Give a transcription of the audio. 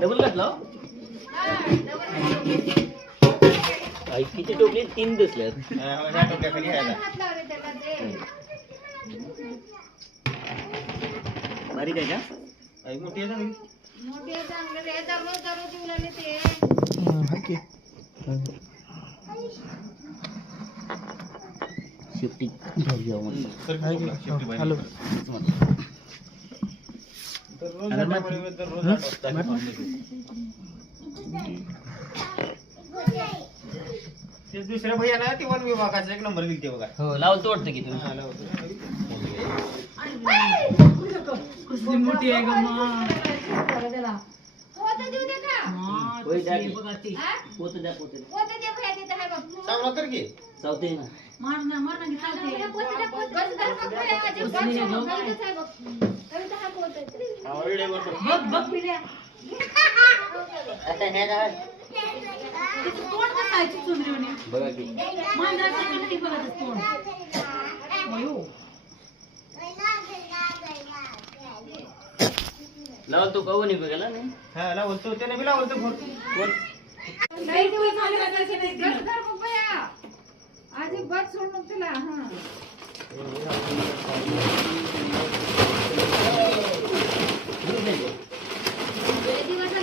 double घातला आई किती टोपले 3 दिसल्यात बारीक आहे का आई मोठी आहे चांगली मोठी आहे चांगली आहे दररोज उलाले ते हाय की शिफ्टी घेऊया म्हणून हॅलो ते दुसऱ्या भैयाला ती वन विभागाचा एक नंबर दिलते बघा हो लावतो वाटतं की तुम्ही कसली मोठी आहे गं त्याला पोत देऊ दे का होय दादी बघा ती पोत द्या पोत द्या भैया देते आहे बघ सावला कर की सावते ना मार ना की चालते पोत द्या पोत बस धर बघ भैया आजी बस आहे बघ कविता हा पोत आवडे बघ पिल्या आता हे ना तोंड कसायची चुंदरीने बघा की मांजराचं नाही बघा तोंड अयो लावल तो कवनी बघायला नाही हा लावल तो त्याने बी लावल तो कोण नाही दिवस झाले तसे नाही घर बघ भैया आजी बघ सोड मग तुला हा